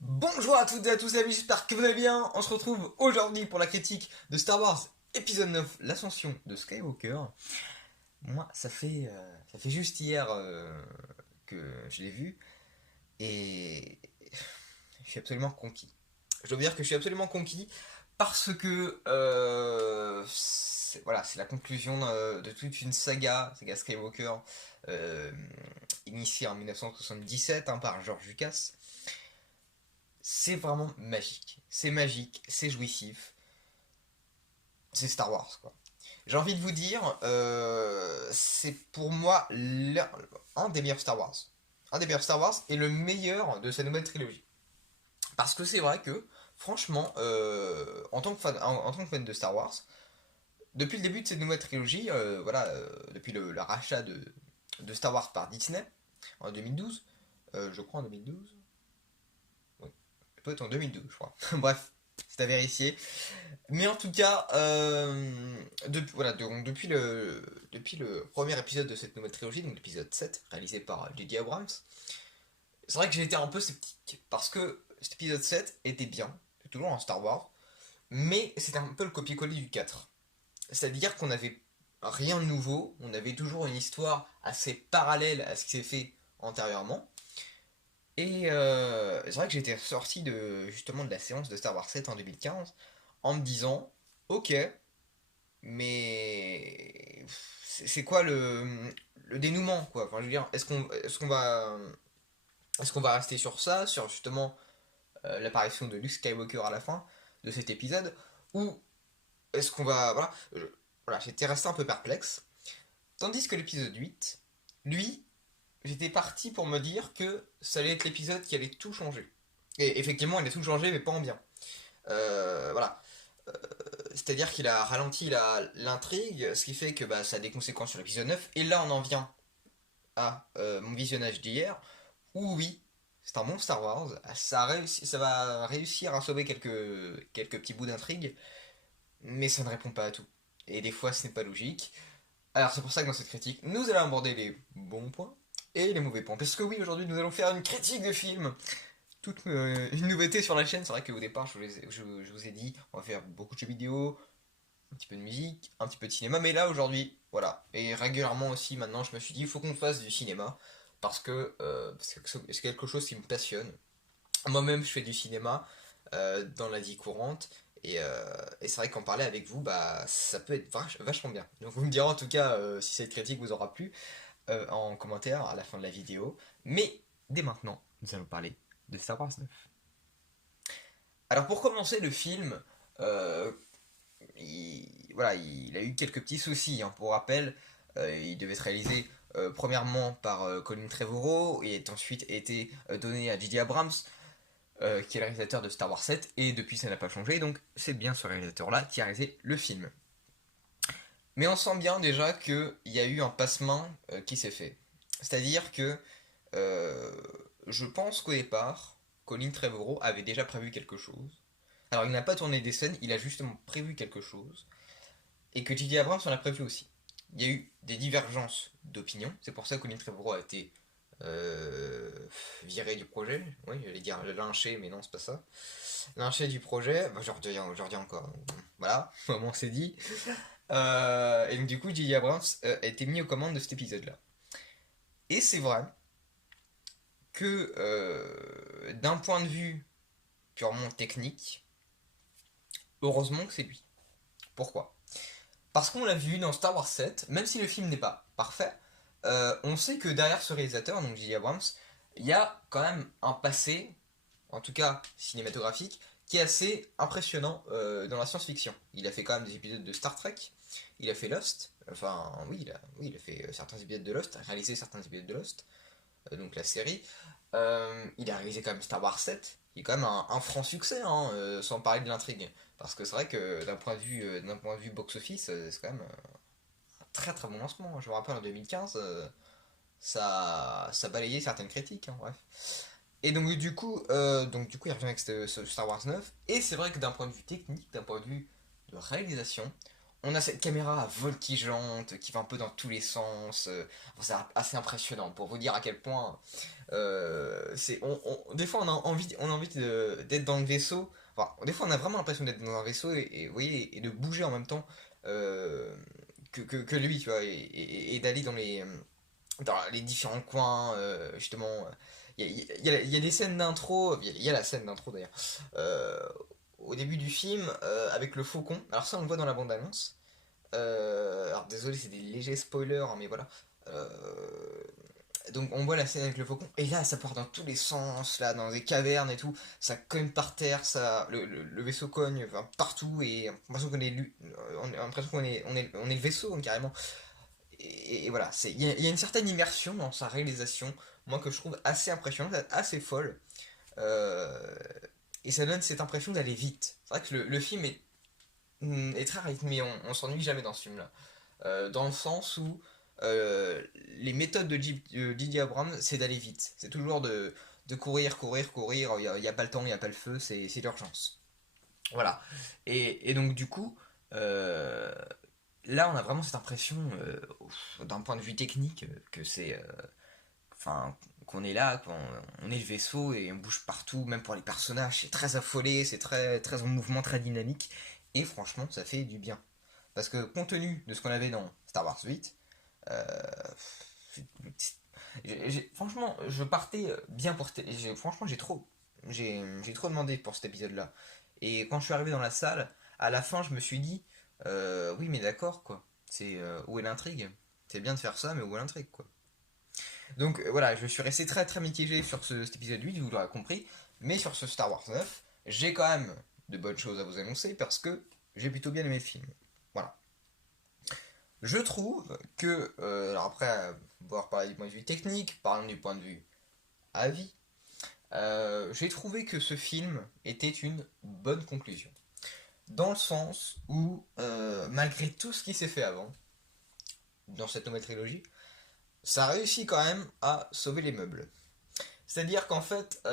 Bonjour à toutes et à tous les amis, j'espère que vous allez bien. On se retrouve aujourd'hui pour la critique de Star Wars épisode 9, l'ascension de Skywalker. Moi, ça fait juste hier que je l'ai vu et je suis absolument conquis. Je dois vous dire que je suis absolument conquis parce que c'est la conclusion de toute une saga Skywalker, euh, initiée en 1977 par George Lucas. C'est vraiment magique, c'est jouissif, c'est Star Wars quoi. J'ai envie de vous dire, c'est pour moi un des meilleurs Star Wars. Un des meilleurs Star Wars et le meilleur de sa nouvelle trilogie. Parce que c'est vrai que, franchement, en tant que fan de Star Wars, depuis le début de cette nouvelle trilogie, depuis le rachat de Star Wars par Disney en 2012, je crois en 2012, oui, peut-être en 2012, je crois. Bref, c'est à vérifier. Mais en tout cas, depuis le premier épisode de cette nouvelle trilogie, donc l'épisode 7, réalisé par J.J. Abrams, c'est vrai que j'ai été un peu sceptique. Parce que cet épisode 7 était bien, c'est toujours un Star Wars, mais c'était un peu le copier-coller du 4. C'est-à-dire qu'on n'avait rien de nouveau, on avait toujours une histoire assez parallèle à ce qui s'est fait antérieurement. Et c'est vrai que j'étais sorti justement de la séance de Star Wars 7 en 2015 en me disant, ok, mais c'est quoi le dénouement quoi. Enfin, je veux dire, est-ce qu'on va rester sur ça, sur justement l'apparition de Luke Skywalker à la fin de cet épisode, ou est-ce qu'on va voilà, j'étais resté un peu perplexe. Tandis que l'épisode 8, lui, j'étais parti pour me dire que ça allait être l'épisode qui allait tout changer. Et effectivement, il a tout changé, mais pas en bien. Voilà. C'est-à-dire qu'il a ralenti l'intrigue, ce qui fait que ça a des conséquences sur l'épisode 9. Et là, on en vient à mon visionnage d'hier, où oui, c'est un bon Star Wars. Ça va réussir à sauver quelques petits bouts d'intrigue, mais ça ne répond pas à tout. Et des fois, ce n'est pas logique. Alors, c'est pour ça que dans cette critique, nous allons aborder les bons points et les mauvais points. Parce que oui, aujourd'hui, nous allons faire une critique de film, toute une nouveauté sur la chaîne. C'est vrai qu'au départ, je vous ai dit, on va faire beaucoup de jeux vidéo, un petit peu de musique, un petit peu de cinéma, mais là aujourd'hui, voilà. Et régulièrement aussi, maintenant, je me suis dit, il faut qu'on fasse du cinéma, parce que c'est quelque chose qui me passionne. Moi-même, je fais du cinéma dans la vie courante, et c'est vrai qu'en parler avec vous, ça peut être vachement bien. Donc vous me direz en tout cas si cette critique vous aura plu en commentaire à la fin de la vidéo. Mais dès maintenant, nous allons parler de Star Wars 9. Alors pour commencer, le film, euh, il a eu quelques petits soucis. Hein. Pour rappel, il devait être réalisé premièrement par Colin Trevorrow et ensuite été donné à J.J. Abrams, qui est le réalisateur de Star Wars 7, et depuis ça n'a pas changé, donc c'est bien ce réalisateur-là qui a réalisé le film. Mais on sent bien déjà qu'il y a eu un passe-main qui s'est fait. C'est-à-dire que euh, je pense qu'au départ, Colin Trevorrow avait déjà prévu quelque chose. Alors il n'a pas tourné des scènes, il a justement prévu quelque chose, et que J.J. Abrams en a prévu aussi. Il y a eu des divergences d'opinion, c'est pour ça que Colin Trevorrow a été euh, viré du projet. Oui, j'allais dire lynché, mais non, c'est pas ça. Lynché du projet, je redis encore. Voilà, au moins c'est dit. Et donc du coup, J.J. Abrams a été mis aux commandes de cet épisode-là. Et c'est vrai que d'un point de vue purement technique, heureusement que c'est lui. Pourquoi? Parce qu'on l'a vu dans Star Wars 7, même si le film n'est pas parfait, on sait que derrière ce réalisateur, donc J.J. Abrams, il y a quand même un passé, en tout cas cinématographique, qui est assez impressionnant dans la science-fiction. Il a fait quand même des épisodes de Star Trek, il a fait Lost, enfin oui, il a fait certains épisodes de Lost, a réalisé certains épisodes de Lost, donc la série. Il a réalisé quand même Star Wars 7, qui est quand même un franc succès, hein, sans parler de l'intrigue. Parce que c'est vrai que d'un point de vue box-office, c'est quand même un très très bon lancement. Je me rappelle en 2015, ça balayait certaines critiques, hein, bref. Et donc du coup, il revient avec ce Star Wars 9. Et c'est vrai que d'un point de vue technique, d'un point de vue de réalisation, on a cette caméra voltigeante qui va un peu dans tous les sens. C'est assez impressionnant pour vous dire à quel point. Des fois, on a envie d'être dans le vaisseau. Enfin, des fois, on a vraiment l'impression d'être dans un vaisseau vous voyez, et de bouger en même temps euh, que lui, tu vois, et d'aller dans les différents coins, justement. Il y a des scènes d'intro, il y a la scène d'intro d'ailleurs, euh, au début du film, avec le faucon. Alors ça, on le voit dans la bande-annonce. Alors désolé, c'est des légers spoilers, hein, mais voilà. Euh, donc on voit la scène avec le faucon, et là ça part dans tous les sens, là, dans des cavernes et tout, ça cogne par terre, le vaisseau cogne enfin, partout, et on a l'impression qu'on est le vaisseau, hein, carrément. Et voilà, il y a une certaine immersion dans sa réalisation, moi que je trouve assez impressionnante, assez folle. Euh, et ça donne cette impression d'aller vite. C'est vrai que le film est très rythmé, on s'ennuie jamais dans ce film-là. Dans le sens où les méthodes de J.J. Abrams, c'est d'aller vite. C'est toujours de courir, courir, courir, il n'y a pas le temps, il n'y a pas le feu, c'est l'urgence. Voilà. Et donc du coup, euh, là on a vraiment cette impression, d'un point de vue technique, que enfin, qu'on est là, qu'on est le vaisseau et on bouge partout, même pour les personnages, c'est très affolé, c'est très, très en mouvement, très dynamique, et franchement, ça fait du bien. Parce que compte tenu de ce qu'on avait dans Star Wars 8, euh, franchement, je partais bien pour franchement, j'ai trop demandé pour cet épisode-là. Et quand je suis arrivé dans la salle, à la fin, je me suis dit, oui, mais d'accord, quoi. Où est l'intrigue? C'est bien de faire ça, mais où est l'intrigue, quoi. Donc voilà, je suis resté très très mitigé sur cet épisode 8, vous l'aurez compris, mais sur ce Star Wars 9, j'ai quand même de bonnes choses à vous annoncer parce que j'ai plutôt bien aimé le film. Voilà. Je trouve que, alors après, voir parler du point de vue technique, parlons du point de vue avis, j'ai trouvé que ce film était une bonne conclusion. Dans le sens où, malgré tout ce qui s'est fait avant, dans cette nouvelle trilogie, ça réussit quand même à sauver les meubles. C'est-à-dire qu'en fait, on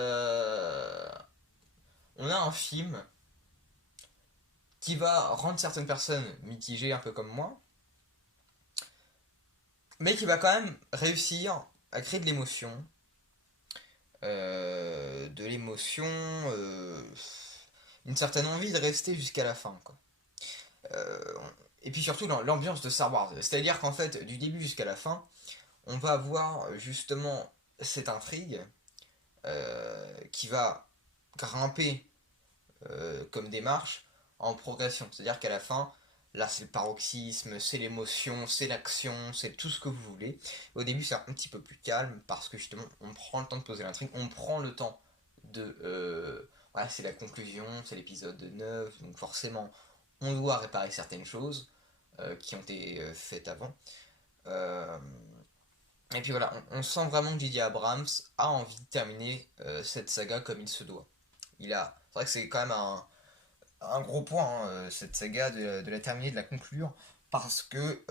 a un film qui va rendre certaines personnes mitigées, un peu comme moi, mais qui va quand même réussir à créer de l'émotion, une certaine envie de rester jusqu'à la fin, quoi. Euh, et puis surtout l'ambiance de Star Wars, c'est-à-dire qu'en fait, du début jusqu'à la fin, on va avoir justement cette intrigue qui va grimper comme démarche en progression. C'est-à-dire qu'à la fin, là c'est le paroxysme, c'est l'émotion, c'est l'action, c'est tout ce que vous voulez. Au début c'est un petit peu plus calme parce que justement on prend le temps de poser l'intrigue, on prend le temps de... voilà, c'est la conclusion, c'est l'épisode 9, donc forcément on doit réparer certaines choses qui ont été faites avant. Euh, et puis voilà, on sent vraiment que J.J. Abrams a envie de terminer cette saga comme il se doit. C'est vrai que c'est quand même un gros point, hein, cette saga, de la terminer, de la conclure, parce que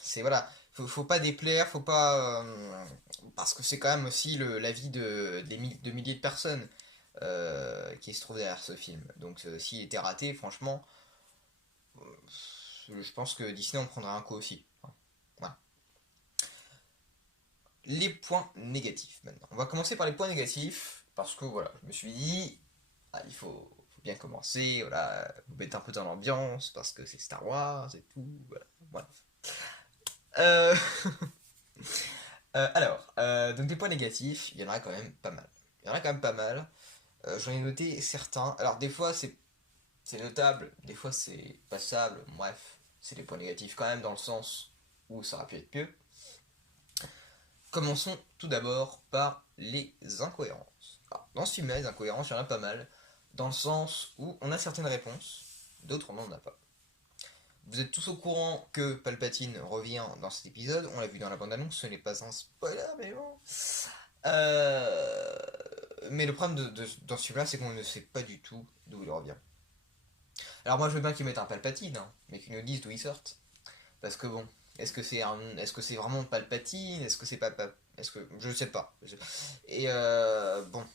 c'est voilà, faut pas déplaire, faut pas, parce que c'est quand même aussi l'avis de milliers de personnes qui se trouvent derrière ce film. Donc s'il était raté, franchement, je pense que Disney en prendra un coup aussi. Enfin, voilà. Les points négatifs maintenant. On va commencer par les points négatifs, parce que voilà, je me suis dit, ah, faut bien commencer, voilà, vous mettez un peu dans l'ambiance, parce que c'est Star Wars et tout, voilà. Bref. Euh, donc les points négatifs, il y en a quand même pas mal. Il y en a quand même pas mal. J'en ai noté certains. Alors des fois c'est notable, des fois c'est passable, bref, c'est des points négatifs quand même dans le sens où ça aurait pu être mieux. Commençons tout d'abord par les incohérences. Alors, dans ce film-là, les incohérences, il y en a pas mal, dans le sens où on a certaines réponses, d'autres on n'en a pas. Vous êtes tous au courant que Palpatine revient dans cet épisode, on l'a vu dans la bande-annonce, ce n'est pas un spoiler, mais bon. Euh, Mais le problème dans ce film-là, c'est qu'on ne sait pas du tout d'où il revient. Alors moi je veux bien qu'ils mettent un Palpatine, hein, mais qu'ils nous disent d'où il sortent. Parce que bon, est-ce que c'est vraiment Palpatine? Est-ce que c'est pas, est-ce que je sais pas. Et bon,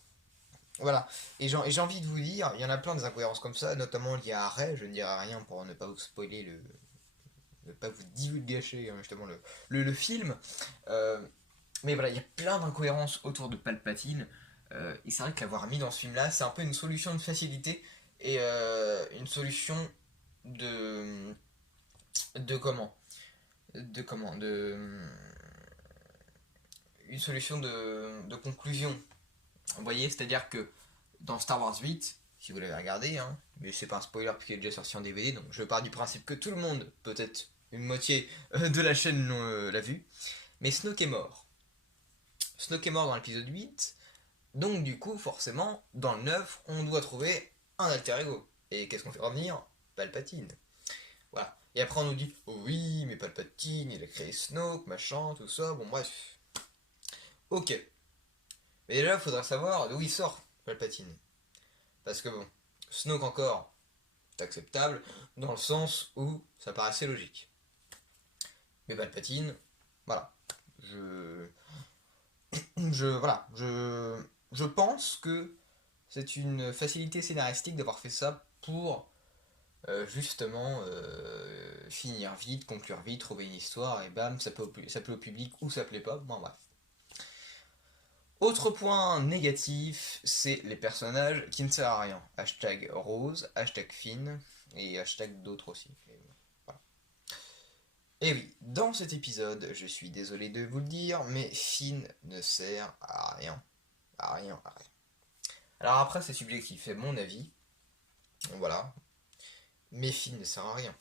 Voilà. Et j'ai envie de vous dire, il y en a plein des incohérences comme ça, notamment liées à Rey. Je ne dirai rien pour ne pas vous spoiler ne pas vous divulgacher justement le film. Euh, mais voilà, il y a plein d'incohérences autour de Palpatine. Et c'est vrai que l'avoir mis dans ce film-là, c'est un peu une solution de facilité et une solution de de comment de comment de une solution de conclusion. Vous voyez, c'est-à-dire que dans Star Wars 8, si vous l'avez regardé, hein, mais c'est pas un spoiler puisqu'il est déjà sorti en DVD, donc je pars du principe que tout le monde, peut-être une moitié de la chaîne l'a vu, mais Snoke est mort. Snoke est mort dans l'épisode 8, donc du coup, forcément, dans le 9, on doit trouver un alter ego. Et qu'est-ce qu'on fait revenir? Palpatine. Voilà. Et après on nous dit, oh oui, mais Palpatine, il a créé Snoke, machin, tout ça, bon bref. Ok. Mais déjà, il faudra savoir d'où il sort, Palpatine. Parce que bon, Snoke encore, c'est acceptable, dans le sens où ça paraissait logique. Mais Palpatine, voilà. Je. Voilà. Je pense que c'est une facilité scénaristique d'avoir fait ça pour justement finir vite, conclure vite, trouver une histoire et bam, ça plaît au public ou ça plaît pas. Bon, bref. Autre point négatif, c'est les personnages qui ne servent à rien. Hashtag Rose, hashtag Finn et hashtag d'autres aussi. Et, voilà. Et oui, dans cet épisode, je suis désolé de vous le dire, mais Finn ne sert à rien. À rien, à rien. Alors après, c'est subjectif, c'est mon avis. Voilà. Mais Finn ne sert à rien.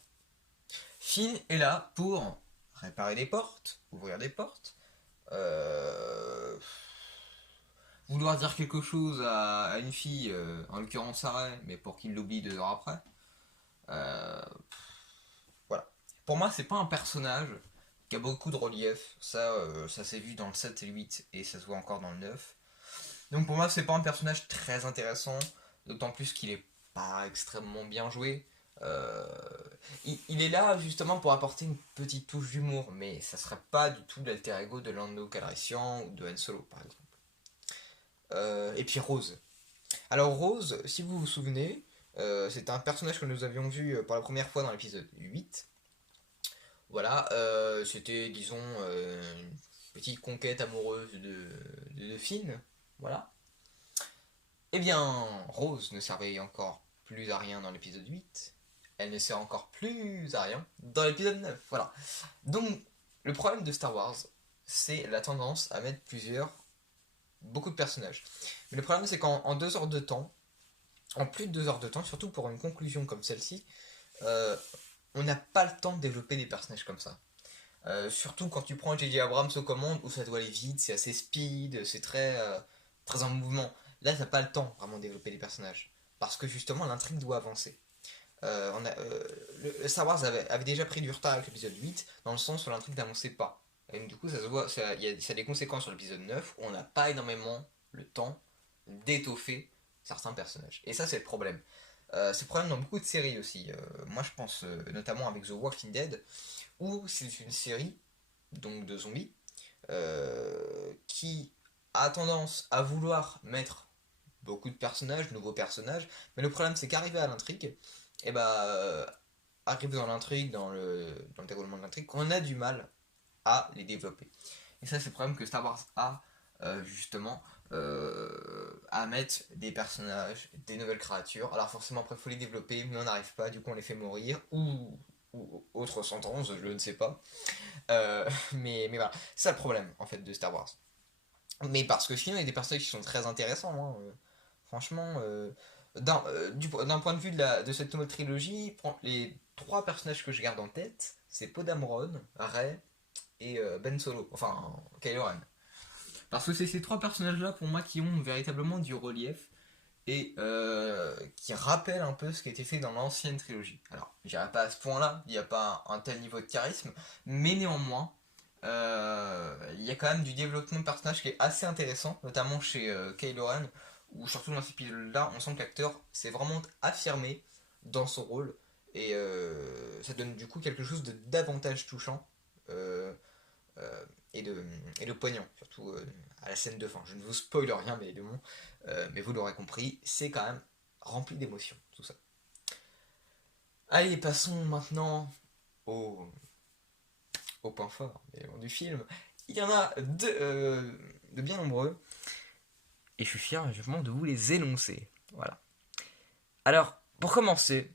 Finn est là pour réparer des portes, ouvrir des portes, euh, vouloir dire quelque chose à une fille, en l'occurrence à Ray, mais pour qu'il l'oublie 2 heures après. Euh, voilà. Pour moi, c'est pas un personnage qui a beaucoup de relief. Ça s'est vu dans le 7 et le 8 et ça se voit encore dans le 9. Donc pour moi, c'est pas un personnage très intéressant, d'autant plus qu'il est pas extrêmement bien joué. Euh, il est là justement pour apporter une petite touche d'humour, mais ça serait pas du tout l'alter ego de Lando Calrissian ou de Han Solo par exemple. Et puis Rose. Alors Rose, si vous vous souvenez, c'est un personnage que nous avions vu pour la première fois dans l'épisode 8. Voilà, c'était disons une petite conquête amoureuse de Finn. Voilà. Eh bien, Rose ne servait encore plus à rien dans l'épisode 8. Elle ne sert encore plus à rien dans l'épisode 9. Voilà. Donc, le problème de Star Wars, c'est la tendance à mettre beaucoup de personnages. Mais le problème, c'est qu'en 2 heures de temps, en plus de 2 heures de temps, surtout pour une conclusion comme celle-ci, euh, on n'a pas le temps de développer des personnages comme ça. Surtout quand tu prends J.J. Abrams aux commandes où ça doit aller vite, c'est assez speed, c'est très en mouvement. Là, t'as pas le temps vraiment de développer des personnages. Parce que justement, l'intrigue doit avancer. Le Star Wars avait déjà pris du retard avec l'épisode 8, dans le sens où l'intrigue n'avançait pas. Et donc, du coup, ça se voit, ça a des conséquences sur l'épisode 9, où on n'a pas énormément le temps d'étoffer certains personnages. Et ça, c'est le problème. C'est le problème dans beaucoup de séries aussi. Moi, je pense notamment avec The Walking Dead, où c'est une série donc de zombies qui a tendance à vouloir mettre beaucoup de personnages, nouveaux personnages, mais le problème c'est qu'arriver à l'intrigue, et bah arrive dans l'intrigue, dans le déroulement de l'intrigue, on a du mal à les développer. Et ça c'est le problème que Star Wars a justement à mettre des personnages, des nouvelles créatures. Alors forcément après il faut les développer, mais on n'arrive pas, du coup on les fait mourir, ou autre sentence, je ne sais pas. Mais voilà, c'est ça le problème en fait de Star Wars. Mais parce que sinon il y a des personnages qui sont très intéressants, hein. Franchement, d'un point de vue de cette nouvelle trilogie, les 3 personnages que je garde en tête, c'est Poe Dameron, Rey et Ben Solo, enfin Kylo Ren. Parce que c'est ces 3 personnages-là pour moi qui ont véritablement du relief et qui rappellent un peu ce qui a été fait dans l'ancienne trilogie. Alors, je dirais pas à ce point-là, il n'y a pas un tel niveau de charisme, mais néanmoins, il y a quand même du développement de personnage qui est assez intéressant, notamment chez Kylo Ren, où surtout dans cet épisode-là, on sent que l'acteur s'est vraiment affirmé dans son rôle, et ça donne du coup quelque chose de davantage touchant euh, euh, et de poignant, surtout à la scène de fin. Je ne vous spoil rien, mais évidemment, mais vous l'aurez compris, c'est quand même rempli d'émotions, tout ça. Allez, passons maintenant au, au point fort du film. Il y en a de bien nombreux, et je suis fier justement de vous les énoncer. Voilà. Alors, pour commencer,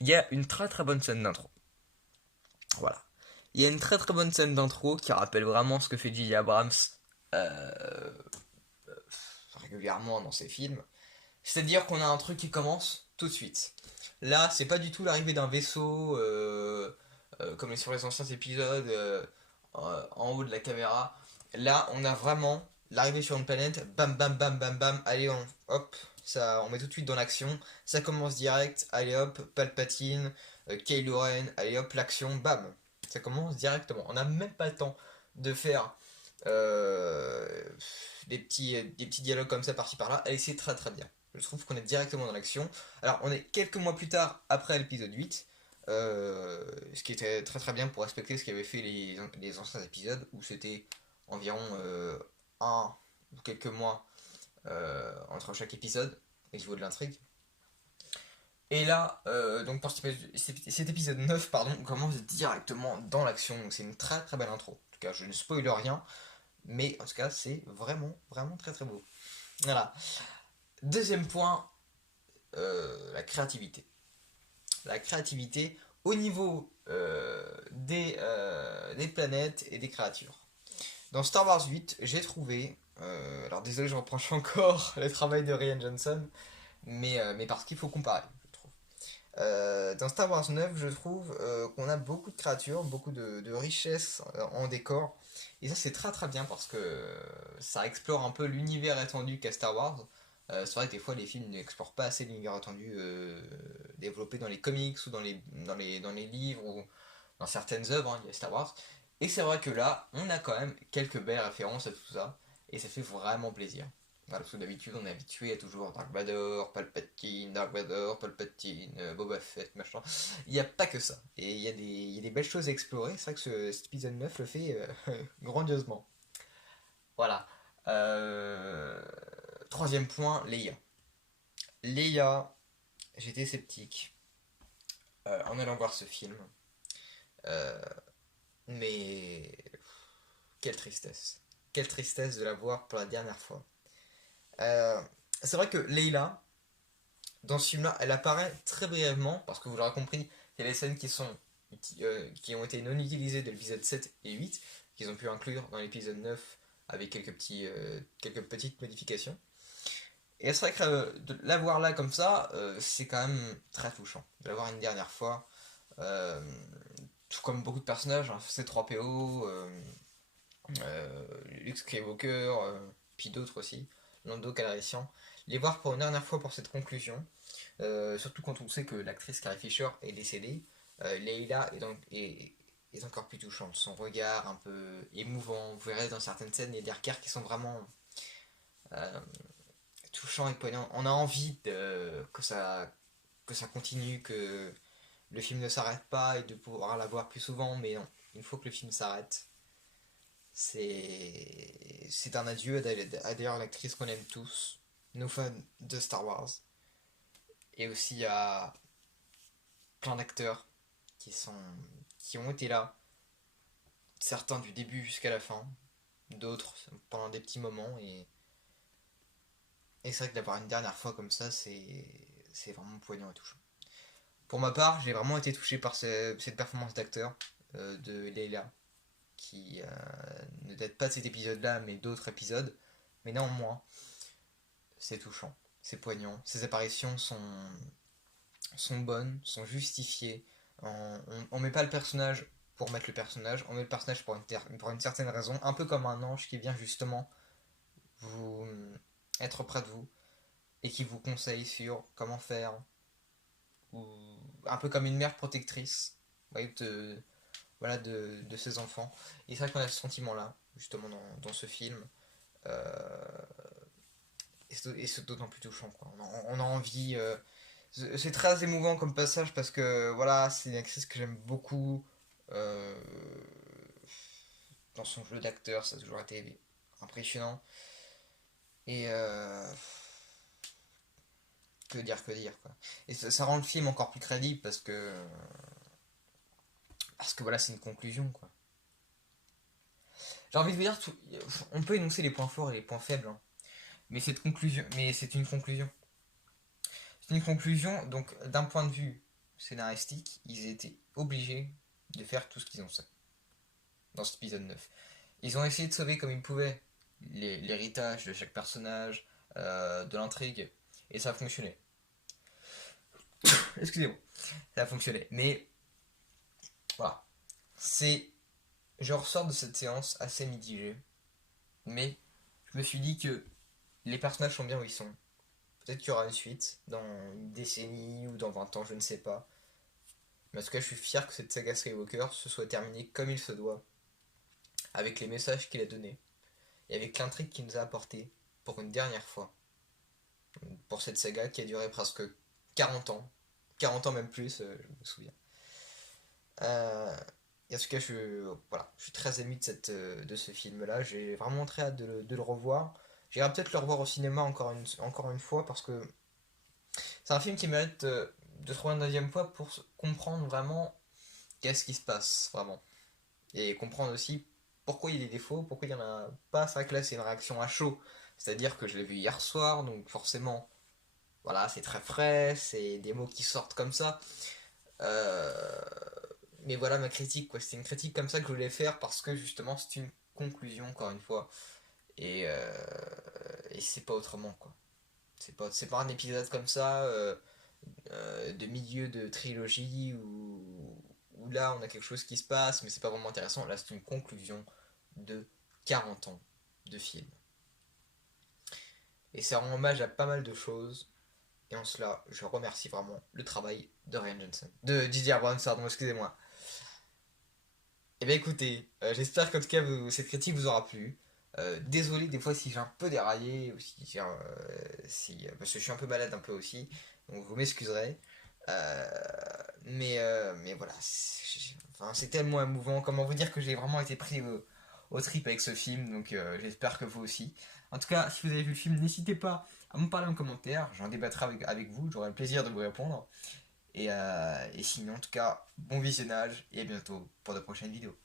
il y a une très très bonne scène d'intro. Voilà. Il y a une très très bonne scène d'intro qui rappelle vraiment ce que fait J.J. Abrams euh, régulièrement dans ses films. C'est-à-dire qu'on a un truc qui commence tout de suite. Là, c'est pas du tout l'arrivée d'un vaisseau comme sur les anciens épisodes en haut de la caméra. Là, on a vraiment l'arrivée sur une planète. Bam, bam, bam, bam, bam. Allez, hop, ça, on met tout de suite dans l'action. Ça commence direct. Allez, hop, Palpatine, Kylo Ren. Allez, hop, l'action. Bam. Ça commence directement. On n'a même pas le temps de faire euh, des petits dialogues comme ça par-ci par-là. Et c'est très très bien. Je trouve qu'on est directement dans l'action. Alors, on est quelques mois plus tard après l'épisode 8, ce qui était très très bien pour respecter ce qu'avaient fait les anciens épisodes, où c'était environ un ou quelques mois entre chaque épisode, au niveau de l'intrigue. Et là, donc pour cet épisode 9, pardon, on commence directement dans l'action, donc c'est une très très belle intro. En tout cas, je ne spoil rien, mais en tout cas, c'est vraiment vraiment très très beau. Voilà. Deuxième point, la créativité. La créativité au niveau des planètes et des créatures. Dans Star Wars 8, j'ai trouvé, alors désolé, je reproche encore le travail de Rian Johnson, mais parce qu'il faut comparer, je trouve. Dans Star Wars 9, je trouve qu'on a beaucoup de créatures, beaucoup de richesses en décor. Et ça, c'est très très bien parce que ça explore un peu l'univers étendu qu'est Star Wars. C'est vrai que des fois, les films n'explorent pas assez l'univers étendu développé dans les comics ou dans les livres ou dans certaines œuvres, hein, il y a Star Wars. Et c'est vrai que là, on a quand même quelques belles références à tout ça. Et ça fait vraiment plaisir. Voilà, parce que d'habitude, on est habitué à toujours Dark Vador, Palpatine, Boba Fett, machin. Il n'y a pas que ça. Et il y a des belles choses à explorer. C'est vrai que cet épisode 9 le fait grandiosement. Voilà. Euh, Troisième point, Leia. Leia, j'étais sceptique en allant voir ce film. Euh, mais quelle tristesse. Quelle tristesse de la voir pour la dernière fois. Euh, c'est vrai que Leila, dans ce film-là, elle apparaît très brièvement, parce que vous l'aurez compris, il y a des scènes qui ont été non utilisées de l'épisode 7 et 8, qu'ils ont pu inclure dans l'épisode 9 avec quelques petites modifications. Et c'est vrai que de la voir là comme ça, c'est quand même très touchant. De la voir une dernière fois, euh, tout comme beaucoup de personnages, hein, C3PO, Luke Skywalker, puis d'autres aussi, Lando Calrissian, les voir pour une dernière fois pour cette conclusion, surtout quand on sait que l'actrice Carrie Fisher est décédée, Leila est encore plus touchante. Son regard un peu émouvant, vous verrez dans certaines scènes, il y a des regards qui sont vraiment euh, touchants et poignants. On a envie que ça continue, que le film ne s'arrête pas et de pouvoir la voir plus souvent, mais non, il faut que le film s'arrête. C'est un adieu à d'ailleurs l'actrice qu'on aime tous, nos fans de Star Wars, et aussi à plein d'acteurs qui qui ont été là, certains du début jusqu'à la fin, d'autres pendant des petits moments, et c'est vrai que d'avoir une dernière fois comme ça, c'est vraiment poignant et touchant. Pour ma part, j'ai vraiment été touché par cette performance d'acteur de Leila, qui ne date pas de cet épisode-là, mais d'autres épisodes. Mais néanmoins, c'est touchant, c'est poignant. Ces apparitions sont bonnes, sont justifiées. On met pas le personnage pour mettre le personnage, on met le personnage pour une certaine raison, un peu comme un ange qui vient justement vous être près de vous et qui vous conseille sur comment faire, ou un peu comme une mère protectrice, ouais, voilà, de ses enfants. Et c'est vrai qu'on a ce sentiment-là, justement, dans ce film. Euh, et c'est d'autant plus touchant, quoi. On a envie. C'est très émouvant comme passage parce que voilà, c'est une actrice que j'aime beaucoup. euh, Dans son jeu d'acteur, ça a toujours été impressionnant. Et que dire quoi. Et ça rend le film encore plus crédible parce que voilà, c'est une conclusion quoi. J'ai envie de vous dire, on peut énoncer les points forts et les points faibles, hein. Mais c'est une conclusion. C'est une conclusion, donc d'un point de vue scénaristique, ils étaient obligés de faire tout ce qu'ils ont fait dans cet épisode 9. Ils ont essayé de sauver comme ils pouvaient l'héritage de chaque personnage, de l'intrigue, et ça a fonctionné. Excusez-moi, ça a fonctionné. Mais voilà, c'est, je ressors de cette séance assez mitigé, mais je me suis dit que les personnages sont bien où ils sont. Peut-être qu'il y aura une suite dans une décennie ou dans 20 ans, je ne sais pas. Mais en tout cas, je suis fier que cette saga Skywalker se soit terminée comme il se doit, avec les messages qu'il a donnés et avec l'intrigue qu'il nous a apporté pour une dernière fois. Pour cette saga qui a duré presque 40 ans. 40 ans même plus, je me souviens. Et en tout cas, voilà, je suis très ému de ce film-là. J'ai vraiment très hâte de le revoir. J'irai peut-être le revoir au cinéma encore une fois parce que c'est un film qui mérite de se revoir une deuxième fois pour comprendre vraiment qu'est-ce qui se passe vraiment. Et comprendre aussi pourquoi il y a des défauts, pourquoi il n'y en a pas. C'est vrai que là, c'est une réaction à chaud. C'est-à-dire que je l'ai vu hier soir, donc forcément, voilà, c'est très frais, c'est des mots qui sortent comme ça. Euh, mais voilà ma critique, quoi. C'était une critique comme ça que je voulais faire parce que justement, c'est une conclusion, encore une fois. Et c'est pas autrement, quoi. C'est pas un épisode comme ça, de milieu de trilogie où là on a quelque chose qui se passe, mais c'est pas vraiment intéressant. Là, c'est une conclusion de 40 ans de film. Et ça rend hommage à pas mal de choses. Et en cela, je remercie vraiment le travail de Ryan Johnson. De Didier Abrams, pardon, excusez-moi. Et bien écoutez, j'espère qu'en tout cas cette critique vous aura plu. Désolé des fois si j'ai un peu déraillé, ou parce que je suis un peu malade un peu aussi, donc vous m'excuserez. Euh, mais voilà, enfin, c'est tellement émouvant. Comment vous dire que j'ai vraiment été pris au trip avec ce film, donc j'espère que vous aussi. En tout cas, si vous avez vu le film, n'hésitez pas à me parler en commentaire, j'en débattrai avec vous, j'aurai le plaisir de vous répondre. Et sinon, en tout cas, bon visionnage et à bientôt pour de prochaines vidéos.